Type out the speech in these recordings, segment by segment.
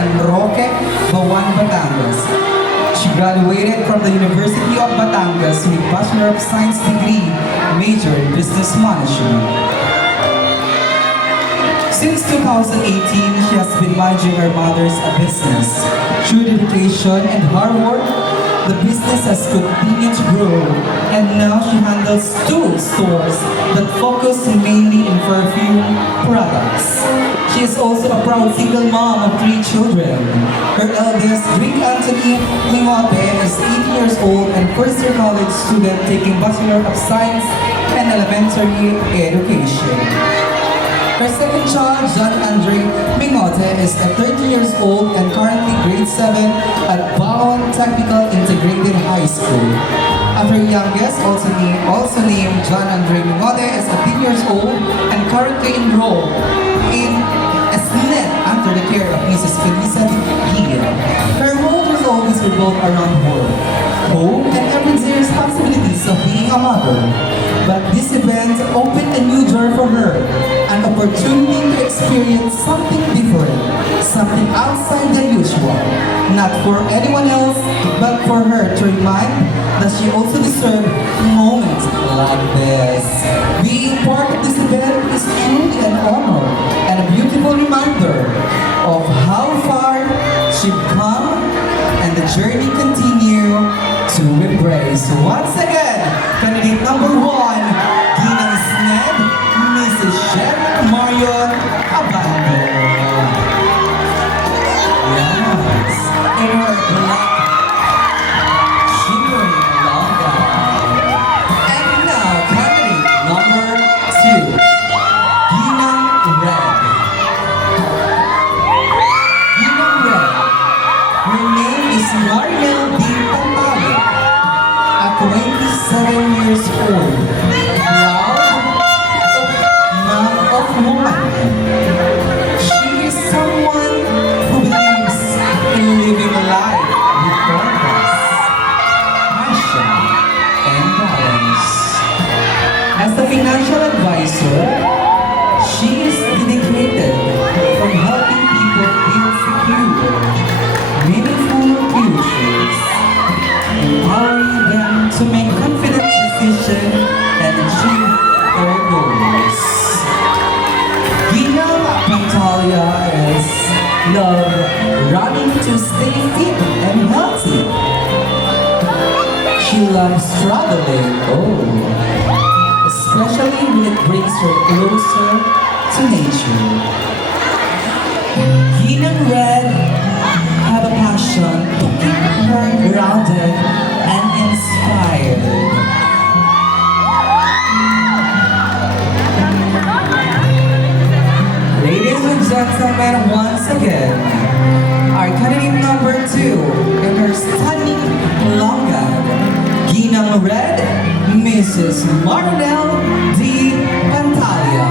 San Roque, Bawan, Batangas. She graduated from the University of Batangas with Bachelor of Science degree, major in Business Management. Since 2018, she has been managing her mother's business. Through dedication and hard work, the business has continued to grow, and now she handles 2 stores that focus mainly in perfume products. She is also a proud single mom of 3 children. Her eldest, Rick Anthony Limote, is 18 years old and first-year college student taking Bachelor of Science and Elementary Education. Her second child, John Andre Mingote, is 30 years old and currently grade 7 at Baon Technical Integrated High School. And her youngest, also named John Andre Mingote, is 10 years old and currently enrolled in SNET under the care of Mrs. Felisa Gillian. Her role has always revolved around work, home, and everyday responsibilities of being a mother. But this event opened a new door for her, an opportunity to experience something different, something outside the usual. Not for anyone else, but for her to remind that she also deserves moments like this. Being part of this event is truly an honor and a beautiful reminder of how far she's come and the journey continue to embrace. Once again, candidate number 1, Ginang Sned, Mrs. Chef Marion Abando. Yes, in her black, shimmering long gown. And now, candidate number 2, Ginang Red. Ginang Red. Her name is Mariel D. Pantale. At 27 years old, proud, mom of one. She is someone who believes in living life with purpose, passion, and balance. As a financial advisor, she is dedicated from helping people build secure, meaningful futures, empowering them to make confident decisions and achieve their goals. Ginang Pantalia is love running to stay fit and healthy. She loves traveling, especially when it brings her closer to nature. Ginang Red have a passion to keep her grounded and inspired. Ladies and gentlemen, once again, our candidate number 2 in her stunning long gown, Ginang Red, Mrs. Marnel D. Pantalia.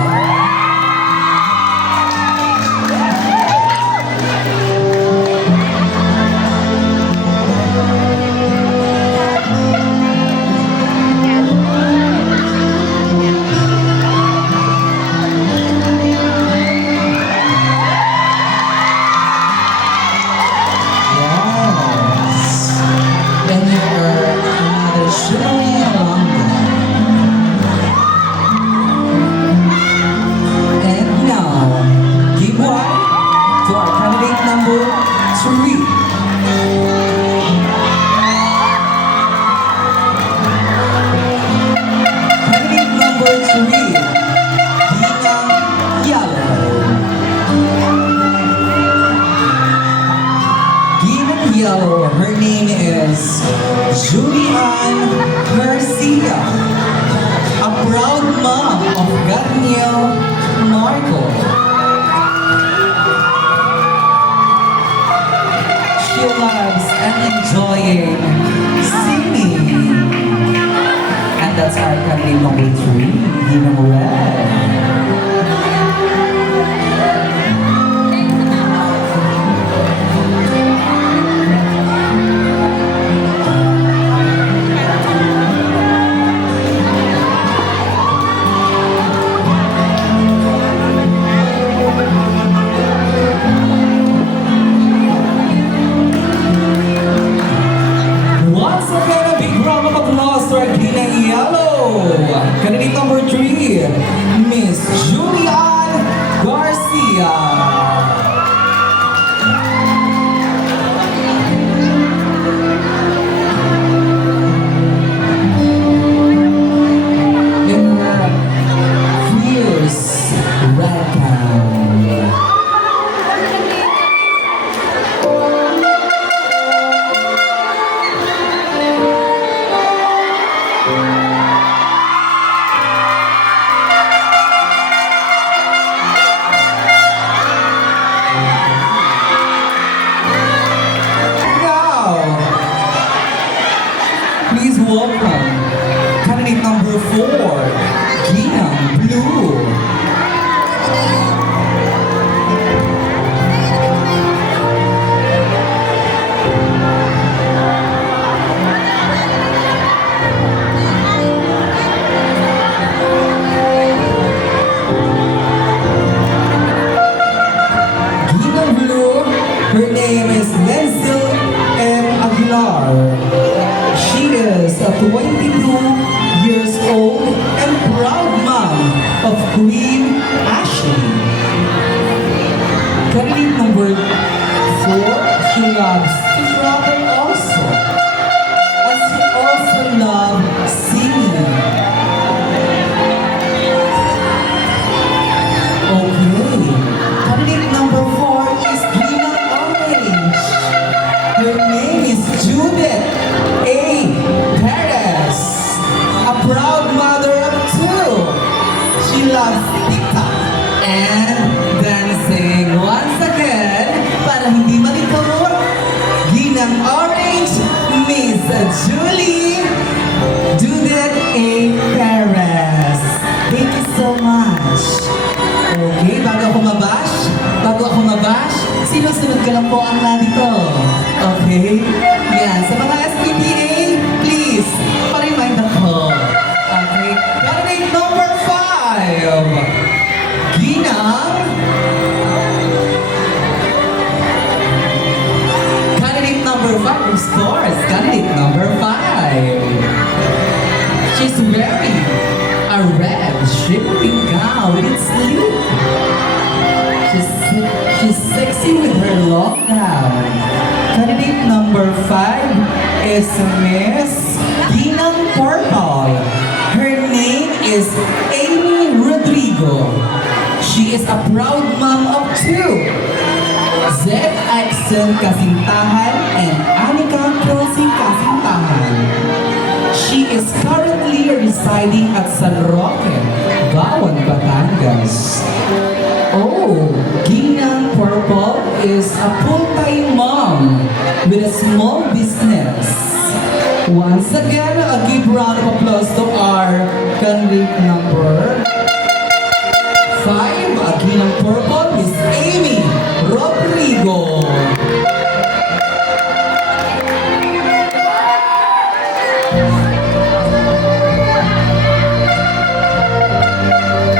Okay. Candidate number 4 is Ginang Orange. Her name is Judith A. Perez. A proud mother of 2. She loves TikTok and dancing. Once again, para hindi malito, Ginang Orange, Miss Julie Judith A. Perez. Thank you so much. Okay, bago ako mabash, sinusunod ka lang po ang nandito. Okay? Yan, sa mga SPPA, please, pa-remind ako. Okay? Candidate number 5. Ginang. Candidate number 5, of course. Candidate number 5. She's wearing a red shimmering gown with its sleeve. She's sexy with her long gown. Candidate number 5 is Miss Ginang Purple. Her name is Amy Rodrigo. She is a proud mom of 2. Zed Axel Kasintahan and Anika Kelsey Kasintahan. She is currently residing at San Roque, Bawan, Batangas. Oh, Ginang Purple is a full-time mom with a small business. Once again, a give round of applause to our candidate number 5, a Ginang Purple, Miss Amy Rodrigo.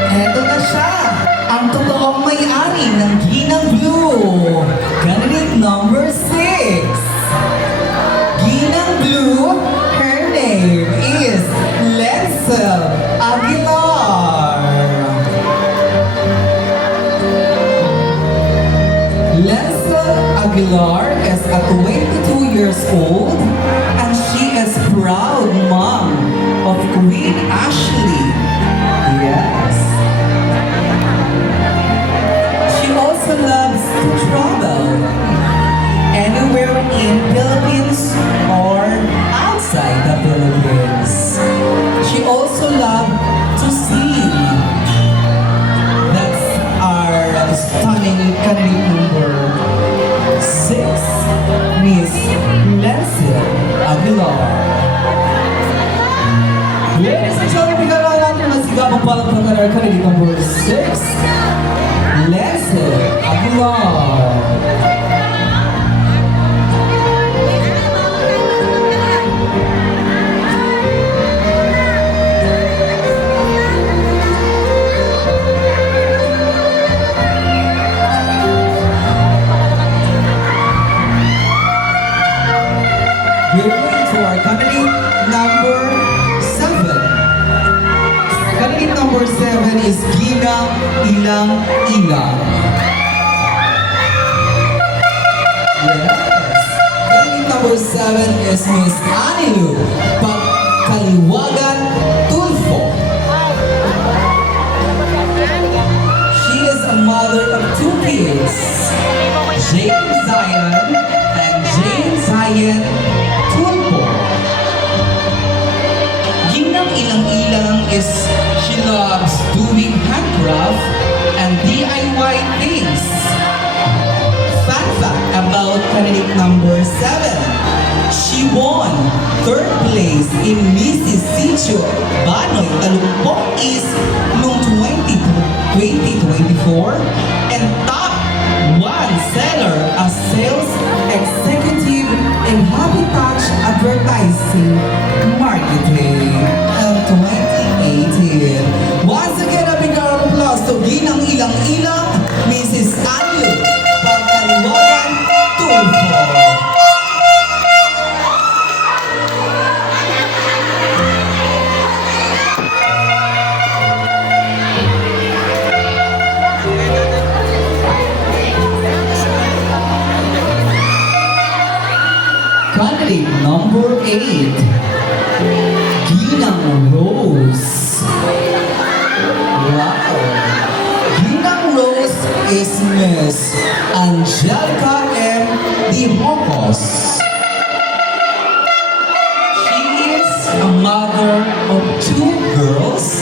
Eto na siya, ang totoong may-ari ng Ginang Blue. Candidate number 6. Ginang Blue, her name is Lenzel Aguilar. Lenzel Aguilar is at 22 years old and she is proud mom of Queen Ashley. Yes. She also loves to travel anywhere in Philippines or outside the Philippines. She also loves to sing. That's our stunning candidate number 6, Miss Lenzel Aguilar. Ladies and gentlemen, bigyan na natin ang sigabang palakpakan our candidate number 6, Lenzel Aguilar. Good morning to our candidate number 7. Candidate number 7 is Ginang Ilang Ilang. Yes. Candidate number 7 is Miss Anilu Pagkaliwagan Tulfo. She is a mother of 2 kids, Jane Zion and Jane Zion Tulfo. Ginang Ilang Ilang is she loves doing handcraft and DIY things. Fun fact about candidate number 7. She won 3rd place in Mrs. Sitio Banoy Talumpok East noong 2024 and top 1 seller as sales executive in Happy Touch Advertising Marketing of 2018. Once again, a big round of applause to Ginang Ilang Ilang, Mrs. Anu Pagkaliwagan Tulfo. Candidate number 8, Ginang Rose. Wow! Ginang is Miss Angelica M. Dimocos. She is a mother of two girls,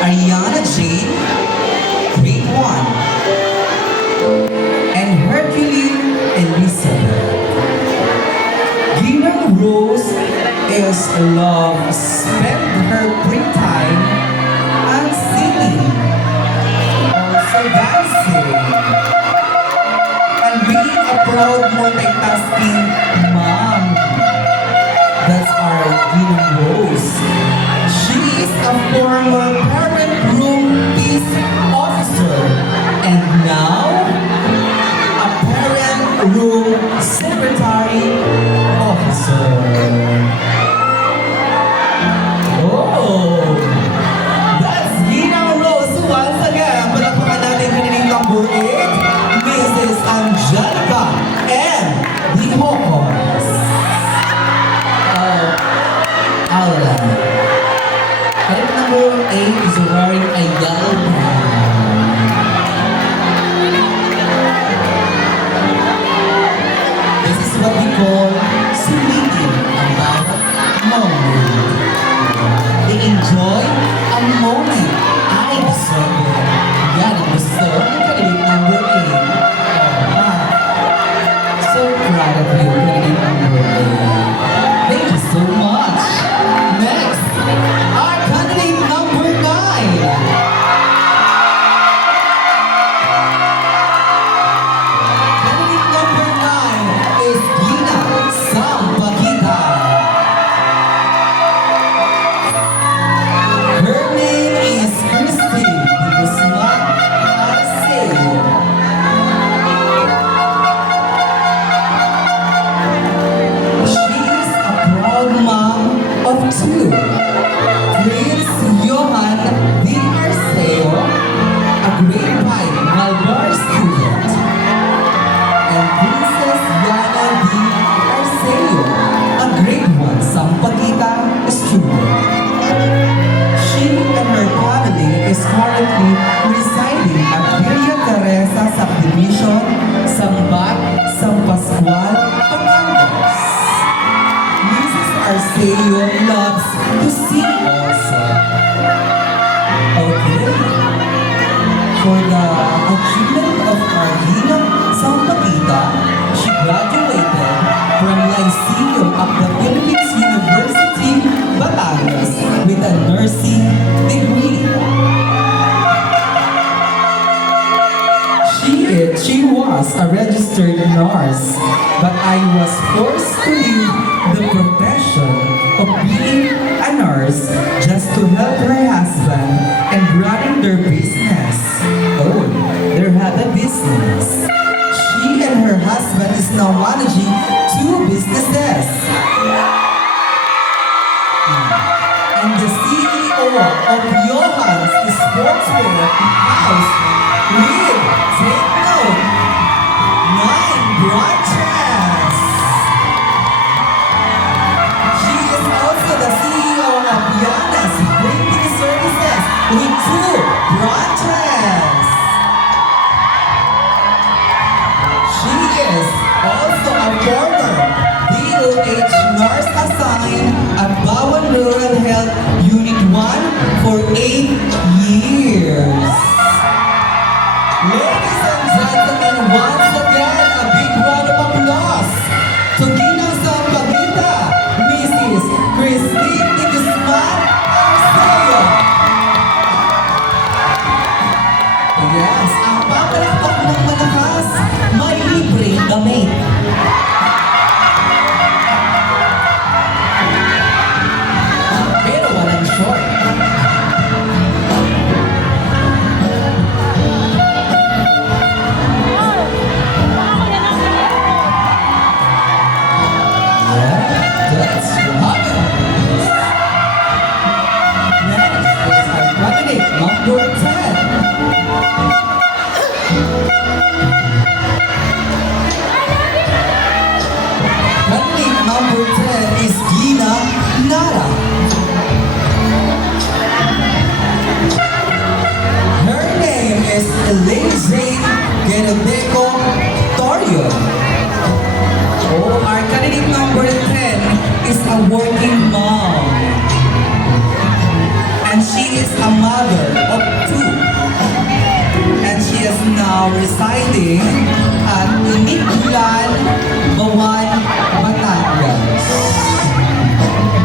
Ariana Jane, grade 1, and Herculine Elizabeth. Gina Rose is love spend her free time on singing, also dancing, and being a proud multitasking mom. That's our Gina Rose. She is a former parent room peace officer and now a parent room secretary officer. Oh, that's Gina Rose once again. Palakpakan natin kanilang number 8, Mrs. Angelica M. Dimocos. Aula. Karik number 8 is wearing a yellow gown. This is what we call sulitin ang bawat moment. They enjoy a moment. I deserve it. Yan ang gusto ng kanilang number 8. So proud of you, kanilang number 8. Thank you so much. Next, our candidate number 9. Candidate number 9 is Gina Sampaguita. Her name is Christine de Guzman Arceo. She is a proud mom of two. Prince Johan de Arceo, a grade 5 Malbar student, and Princess Yana de Arceo, a grade 1 Sampaguita student. She and her family is currently residing at Villa Teresa Subdivision, Sambat, San Pascual, Batangas. Mrs. Arceo loves to sing also. Okay. For the achievement of Argina Sampaguita, she graduated from Lyceum of the Philippines University, Batangas with a nursing degree. She was a registered nurse, but I was forced to leave the profession of being a nurse just to help her husband and running their business. Oh, they had a business. She and her husband is now managing 2 businesses. And the CEO of Johan's Sportswear House with, take note, 9 branches. She is also the CEO of Yana's Printing Services with 2 branches. She is also a former DOH nurse assigned at Bawan Rural Health Unit 1 for 8 years. Ladies and gentlemen, once again, a big round of applause to Gina Sampaguita, Mrs. Christine de Guzman Arceo. Yes, ang papalakpak ng malakas, may libreng damit. Pero walang short. That's what happens. Next is our candidate number 10. now residing at Iniklan, Bawan, Batangas.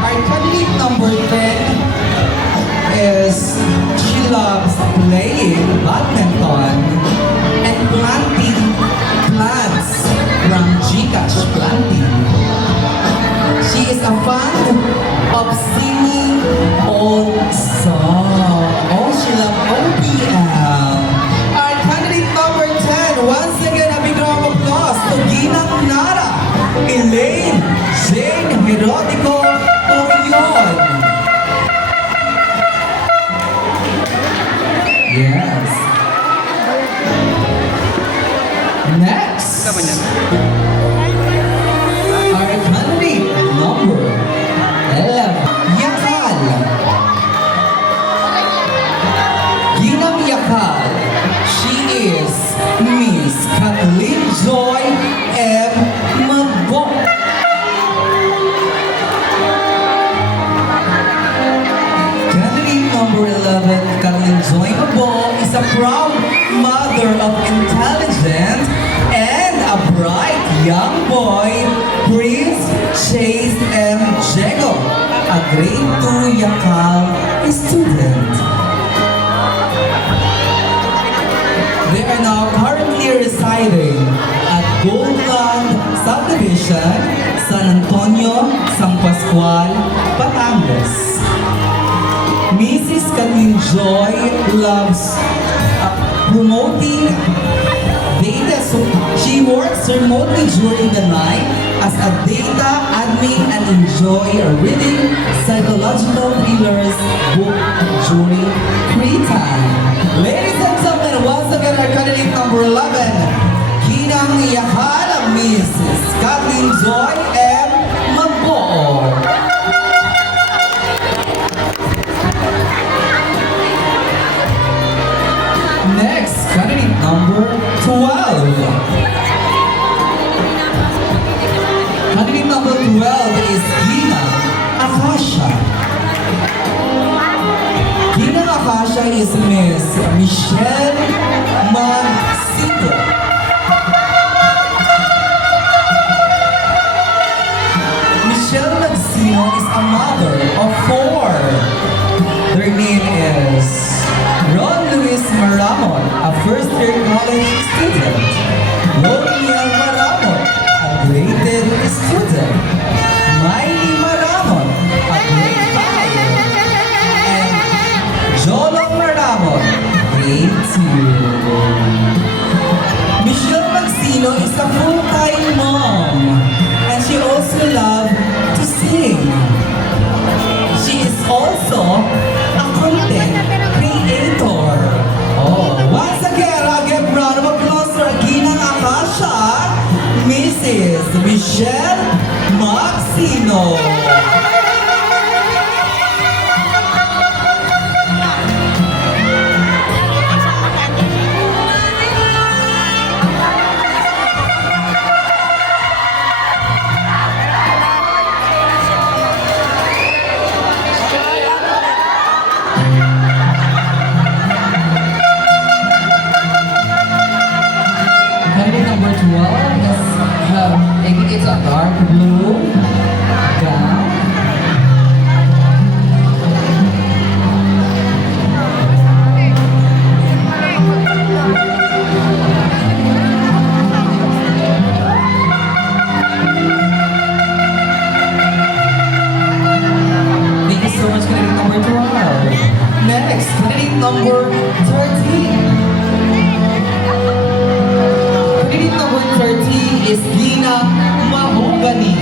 Our candidate number 10 is she loves playing badminton and planting plants from Gcash planting. She is a fan of singing old songs. Oh, she loves OPM. Our candidate number 10, once again, a big round of applause to Ginang Nara, Elaine Jane Herodico Orion. Yes. Next. Our candidate number 11, Yakal. Ginang Yakal. She is Miss Kathleen Joy M. Magbo. Candidate number 11, Kathleen Joy Magbo, is a proud mother of intelligent and a bright young boy, Prince Chase M. Jego, a grade 2 Yakal student. They are now currently residing at Goldland Subdivision, San Antonio, San Pascual, Batangas. Mrs. Kathleen Joy loves promoting data. So she works remotely during the night as a data admin and enjoy reading psychological thrillers book during free time. Ladies and gentlemen, once again our candidate number 11, Ginang Yakal, Mrs. Kathleen Joy M. Magbo. Next, candidate number 12. Candidate number 12 is Gina Akasha. Gina Akasha is Miss Michelle Magsito. Michelle Magsino is a mother of 4. Their name is Ron Luis Maramon, a first-year college student. Roniel Maramon, a grade 10 student. Miley Maramon, a grade 5. And Jolo Maramon, grade 2. Michelle Magsino is a full-time mom, and she also loves to sing. She is also a content creator. Oh, once again, I'll give a round of applause for Ginang Akasha, Mrs. Michelle Magsino. Candidate number 12 is it's a dark blue gown. Thank you so much, candidate number 12. Next, candidate number 13. Candidate number 13 is Gina Mahogany.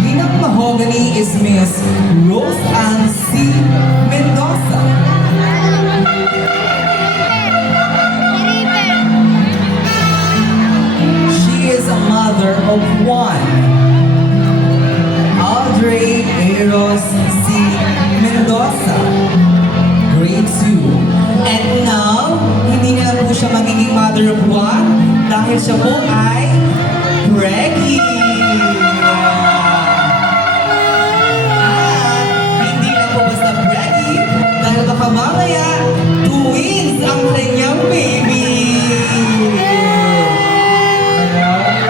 Gina Mahogany is Miss Rose Ann C. Mendoza. She is a mother of 1. Audrey Eros C. Mendoza, grade 2. And now, hindi na lang po siya magiging mother of 1 dahil siya po ay preggy. At hindi lang po basta preggy dahil baka baka mamaya twins ang kanyang baby.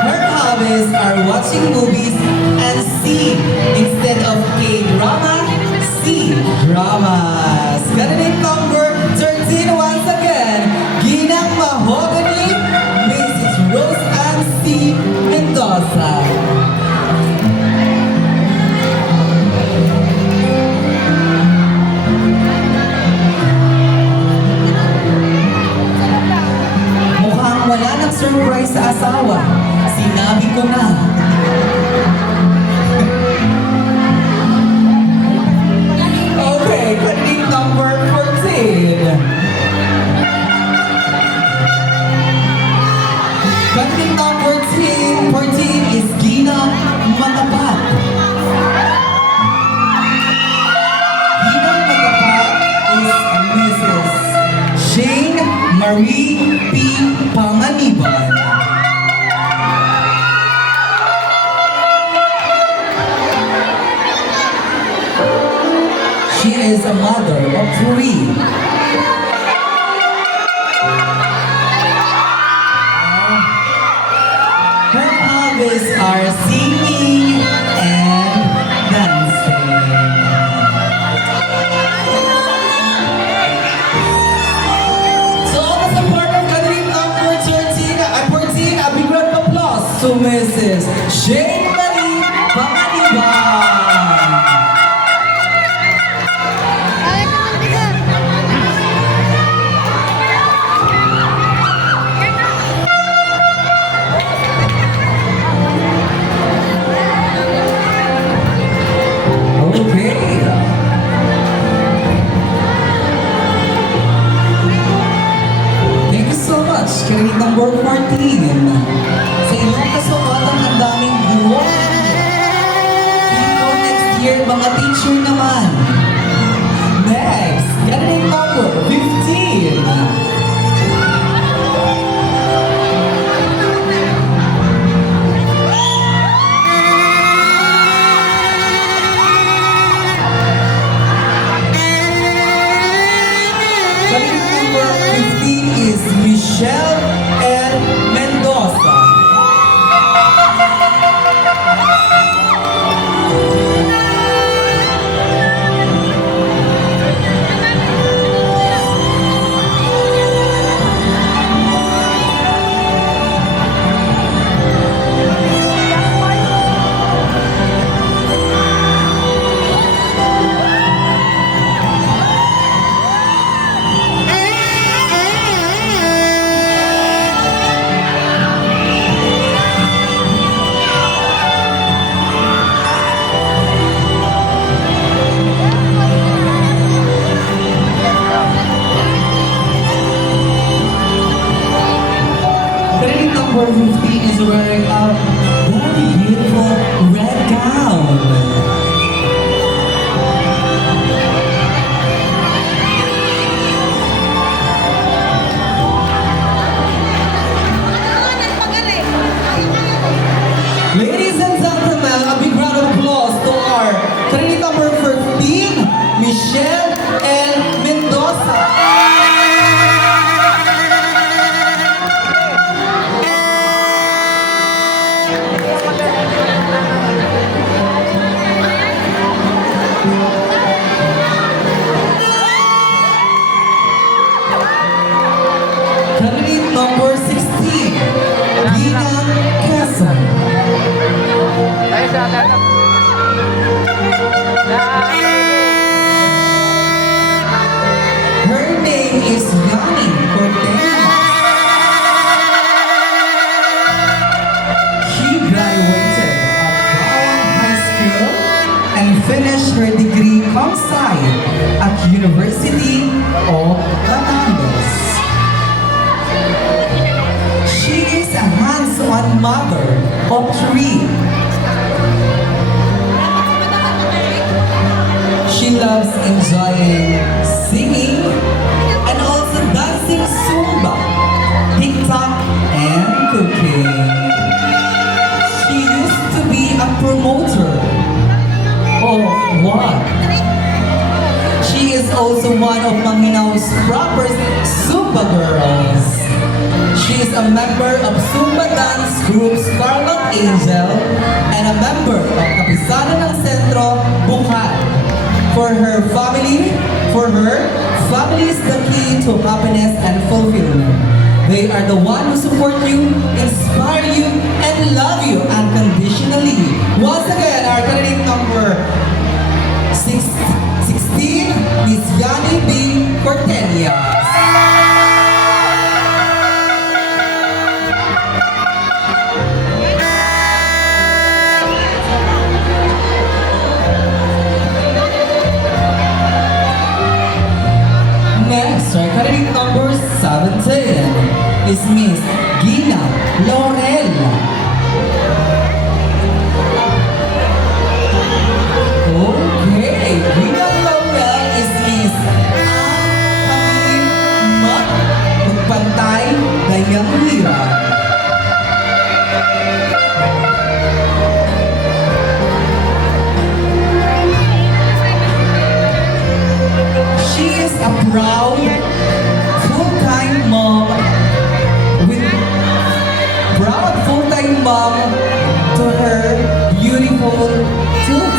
Her hobbies are watching movies and C instead of K-drama, C-dramas. Candidate number 13 once again, Ginang Mahogany, Mrs. Rose Ann C. Mendoza. Mukhang wala ng surprise sa asawa. Sinabi ko na. Okay, candidate number 14. Candidate number 14 is Gina Matapat. Gina Matapat is Mrs. Jane Marie P. Panganiban. She is a mother of 3. Her hobbies are singing and dancing. So all the support of candidate number 14, a big round of applause to Mrs. Jane Marie Panganiban. Okay. Thank you so much, candidate number 14. Sa inyong kasukatan, ang daming guro. People next year, mga teacher naman. Next, candidate number 15. Candidate number 15 is Michelle L. Mendoza. Candidate number 15 is wearing a very beautiful red gown. Ladies and gentlemen, a big round of applause to our candidate number 15, Michelle L. Mendoza. Candidate number 16, Gina Quezon. Ay, sa akin. Her name is Yani Cortez. She graduated at Bawang High School and finished her degree cum-sci at University of Batangas. She is a hands-on mother of 3. She loves enjoying singing and also dancing Zumba, TikTok, and cooking. She used to be a promoter of what? She is also one of Manginao's proper Zumba girls. She is a member of Zumba dance group Scarlet Angel and a member of Kapisanan ng Sentro, Bukal. For her, family is the key to happiness and fulfillment. They are the one who support you, inspire you, and love you unconditionally. Once again, our candidate number 16 is Yani B. Cortelias. Next, our candidate number 17 is Miss Gina Laurel. Okay, Gina Laurel is Miss Magpantay Gayang Hirap. She is a proud full-time mom to her beautiful daughter.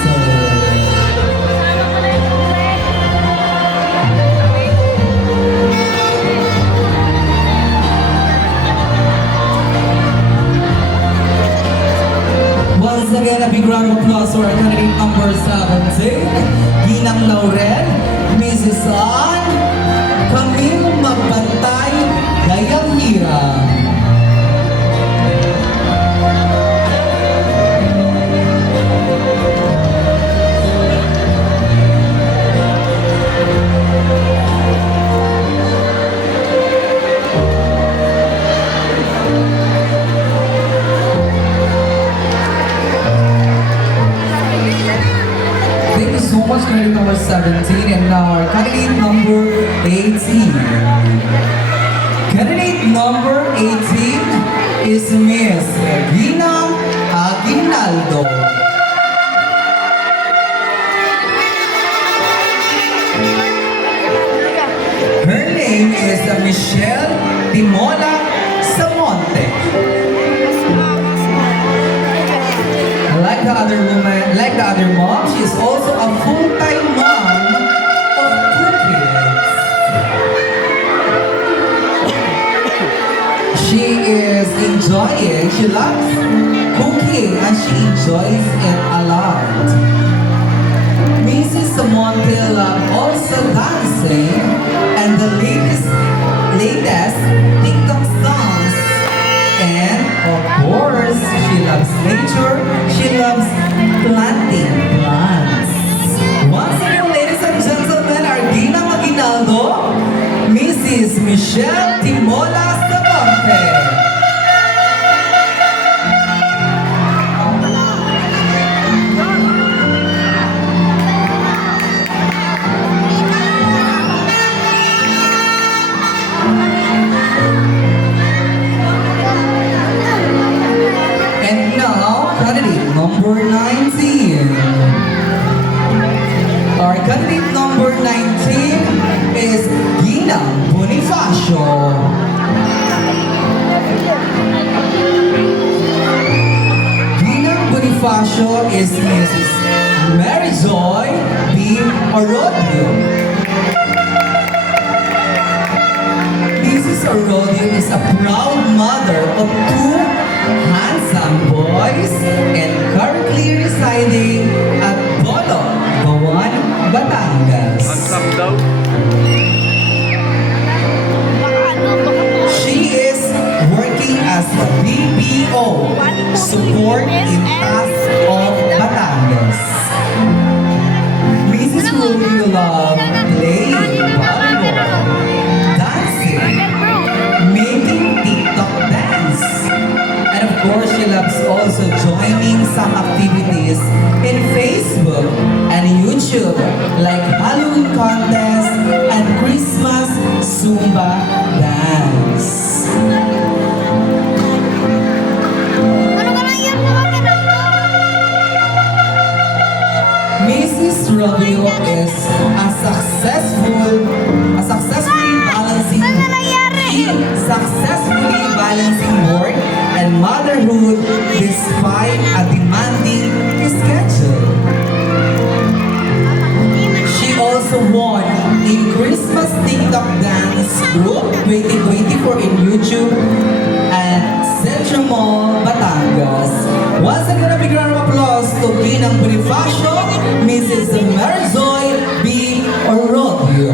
Once again, a big round of applause for our candidate number 17, Ginang Laurel, Mrs. Ann Camille Magbantay Gayang Hirap. Thank you so much, candidate number 17, and now our candidate number 18. Candidate number 18 is Miss Gina Aguinaldo. Her name is Michelle Timola Samonte. Like the other mom, she is also a full-time mom of 2 kids. She loves cooking and she enjoys it a lot. Mrs. Samonte loves also dancing and the latest TikTok songs. And of course, she loves nature. She loves planting plants. Once again, ladies and gentlemen, our Gina Aguinaldo, Mrs. Michelle Timola Samonte. And now, candidate number 19. Our candidate number 19 is Gina Bonifacio. Gina Bonifacio is Mrs. Mary Joy B. Orodio. Mrs. Orodio is a proud mother of 2 handsome boys and currently residing at Bolo, Bawan, Batangas. Handsome daw. She is working as a BPO support in task of Batangas. Mrs. Rubio Love Conduct Dance Group 2024 in YouTube and Central Mall, Batangas. Once again, a big round of applause to Ginang Bonifacio, Mrs. Marizoy B. Orodio.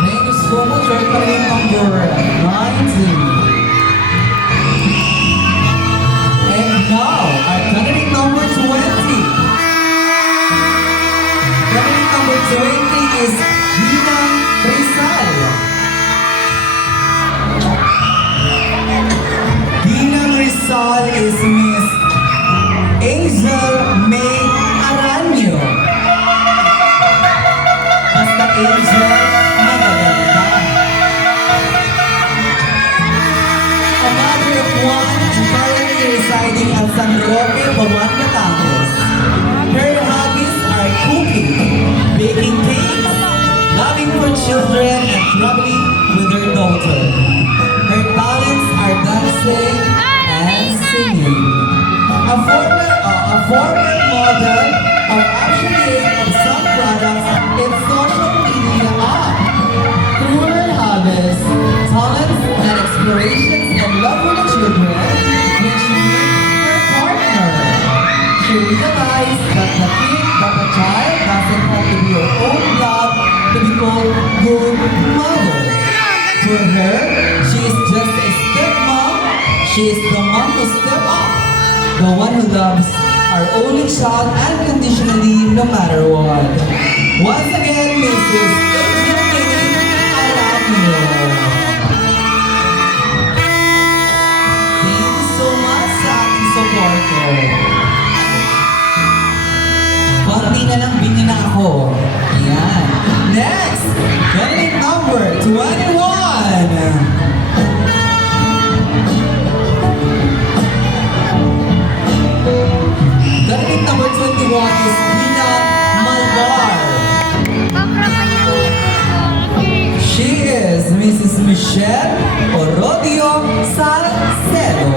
Thank you so much for coming number 19. And now, our candidate number 20. Candidate number 20 is Gina Rizal. Gina Rizal is Miss Angel May Aranyo. Basta Angel, magaganda. A mother of one and currently residing at San Roque, Bawan, Batangas. Her hobbies are cooking, baking cakes, loving for children, and traveling with her daughter. Her talents are dancing and singing. A former model of actually of some products in social media are through her hobbies, talents, and explorations and love for the children, when she met her partner, she realized that a child doesn't have to be her own blood to be called good mother. For her, she is just a stepmom. She is the mom to step up, the one who loves our only child unconditionally, no matter what. Once again, Mrs. Angel May Aranyo. Thank you so much sa ating supporter. Konti na lang bingi na ako. Ayan. Next, candidate number 21. Candidate number 21 is Gina Malvar. She is Mrs. Michelle Orodio Salcedo.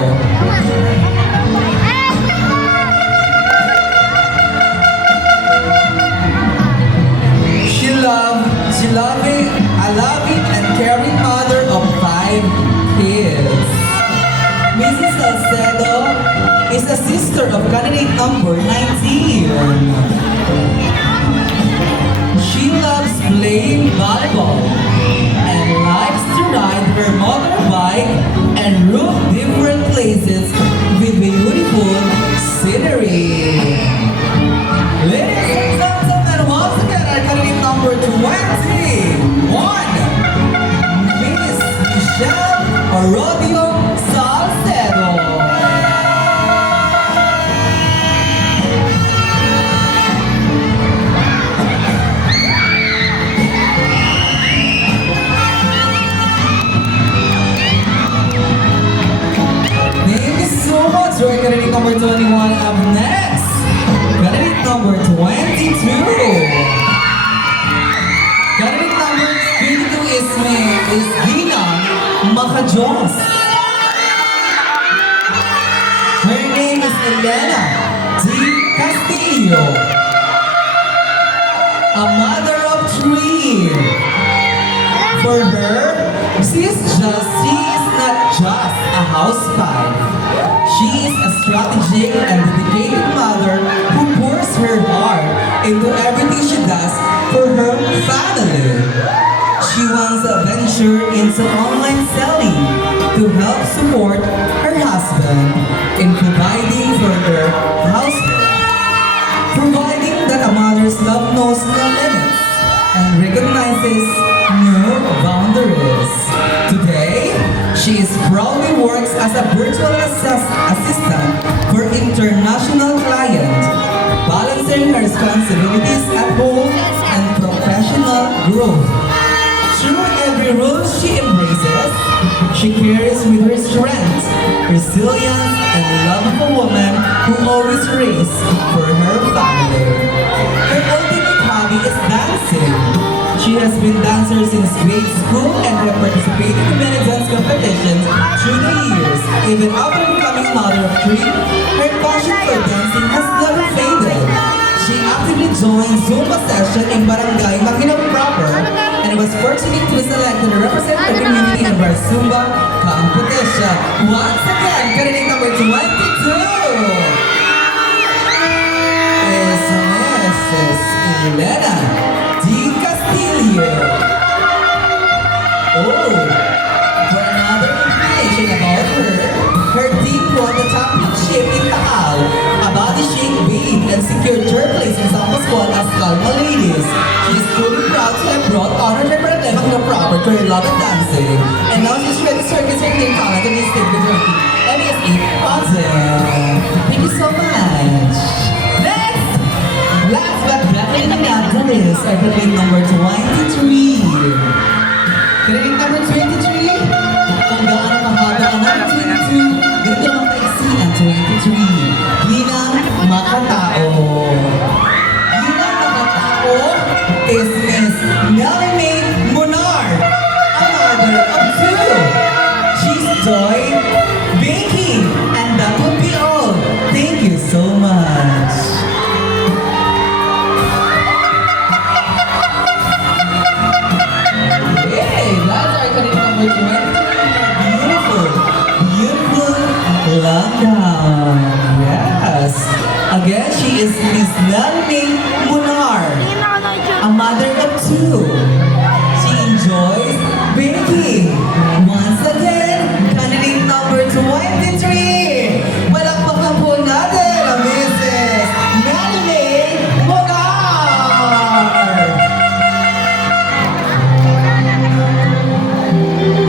A loving and caring mother of 5 kids. Mrs. Salcedo is a sister of candidate number 19. She loves playing volleyball and likes to ride her motorbike and roam different places with beautiful scenery. Ladies and gentlemen, once again, our candidate number 21, Miss Michelle Orodio Salcedo. Thank you so much for candidate number 21. Up next, candidate number 22. Candidate number 22 is Gina Macajos. Her name is Elena D. Castillo. A mother of 3. For her, she is not just a housewife. She is a strategic and dedicated mother who pours her heart into everything she does for her family. She wants to venture into online selling to help support her husband in providing for their household. Providing that a mother's love knows no limits and recognizes no boundaries. Today, she is proudly works as a virtual assistant for international clients, balancing her responsibilities at home and professional growth. Through every role she embraces, this, she carries with her strength, resilience, and love of a woman who always races for her family. Her ultimate hobby is dancing. She has been dancer since grade school and have participated in many dance competitions through the years. Even after becoming a mother of three, her passion for dancing has never faded. She actively joined Zumba session in Barangay Maguinao proper and was fortunate to be selected to represent the community in our Zumba competition. Once again, candidate number 22 is Mrs. Elena D. Castillo. Oh, for another information about her, her team won the championship in Taal, a body shake babe, and secured third place in San Pascual as Calma Ladies. She is truly proud to have brought honor to her emblem the proper to her love and dancing. And now she's ready to circus her name talent in the state with her team, MSE Positive. Thank you so much. Next! Last but definitely not the least, our candidate number 23. Candidate number 23, kung gaano kahaba ang number 22, ganito naman taiksi ang 23. Ginang Makatao. Ginang Makatao is Miss Nelly May Monar, a mother of two. She's Joy, Becky, and that would be all. Thank you so much. Hey, that's our candidate number 23. Beautiful, beautiful Langgam. Yes. Again, she is Miss Nelly Munar, a mother of two. She enjoys baking. Once again, candidate number 23. Palakpakan po natin ang Mrs. Nelly Munar.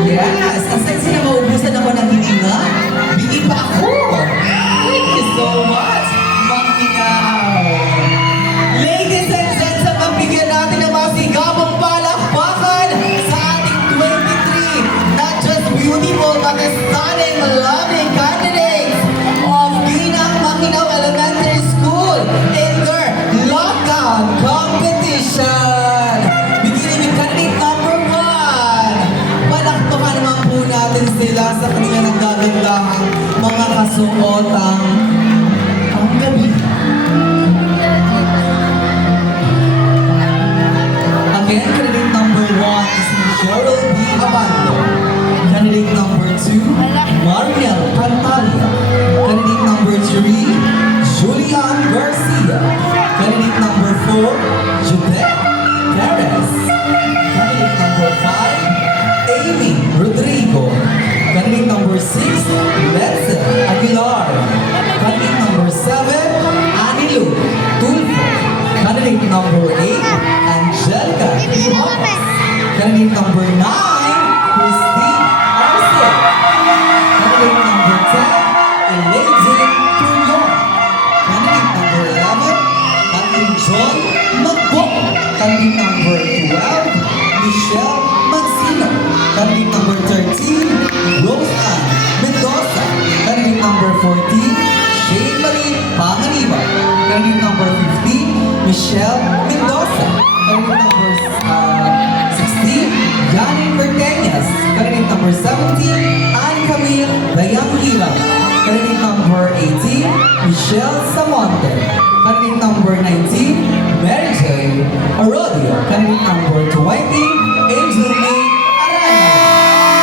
Yes, ang sexy na maubusan ako ng hininga. Bigyan pa ako. Thank you so much, Mang Minaw. Ladies and gentlemen, bigyan natin ng mga sigabong palakpakan sa ating 23. Not just beautiful, but stunning, lovely candidates of Ginang Maguinao Elementary School in their lockdown competition. Beginning with candidate number 1. Palakpakan naman po natin sila sa kanila ng gagandahang mga kasuotang panggabi. Again, candidate number 1 is Cheryl B. Abando. Candidate number 2, Mariel Pantalia. Candidate number 3, Julian Garcia. Candidate number 4, Judette Perez. Candidate number 5, Amy Rodrigo. Candidate number 6, Letzel Aguilar. Candidate number 7, Anilu Tulfo. Candidate number 8, Angelica Rivas. Candidate number 9, Christine Arce. Candidate number 10, Elaine Tullon. Candidate number 11, Tatlong John Magbo. Candidate number 12, Michelle Mansino. Candidate number 13, Rose Ann Mendoza. Candidate number 14, Shane Marie Panganiba. Candidate number 15, Michelle Mendoza. Candidate number 16, Janet Corteñas. Candidate number 17, Anne Camille Dayang-Hilang. Candidate number 18, Michelle Samonte. Candidate number 19, Mary J. Arodio. Candidate number 20, Angel May Arana.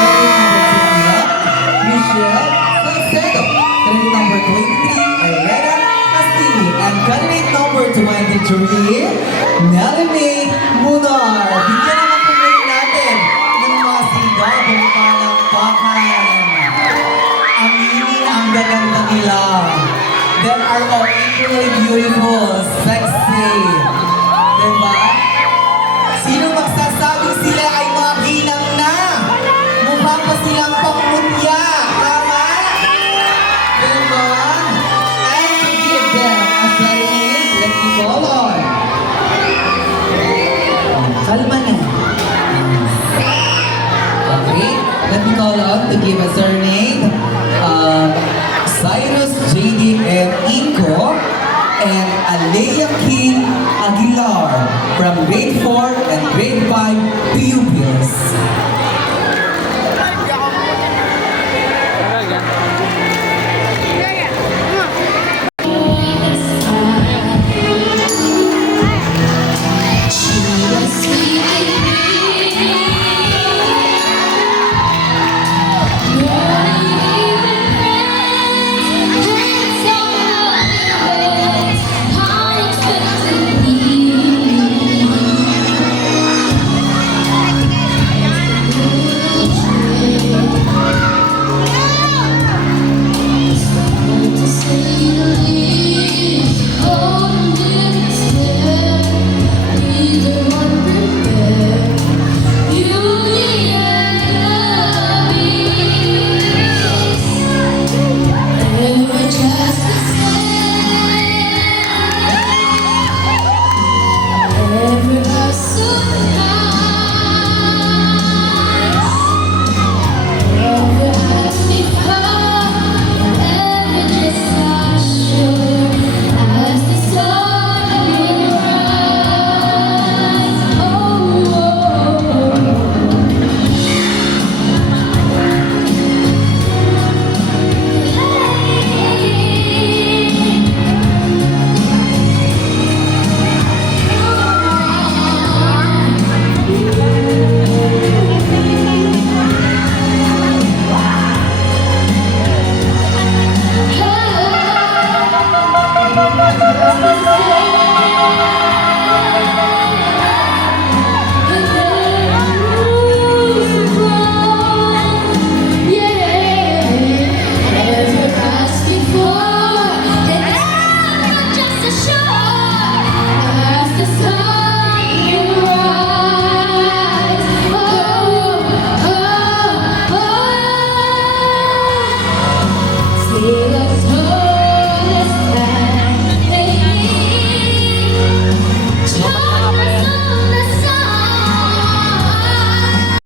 Candidate number 21, Michelle Salcedo. Candidate number 23, Irena Castillo. And candidate number 23, Nelly May Munar. Bigyan naman po ngayon natin ng mga sigabong palakpakan. Aminin ang gaganda nila. They are all equally beautiful, sexy. Diba? Sino magsasabing sila ay mga ginang na? Mukha pa silang pangmutya. Tama? Diba? I give them a serenade. Let me call on. Kalma na. Okay? Let me give a surname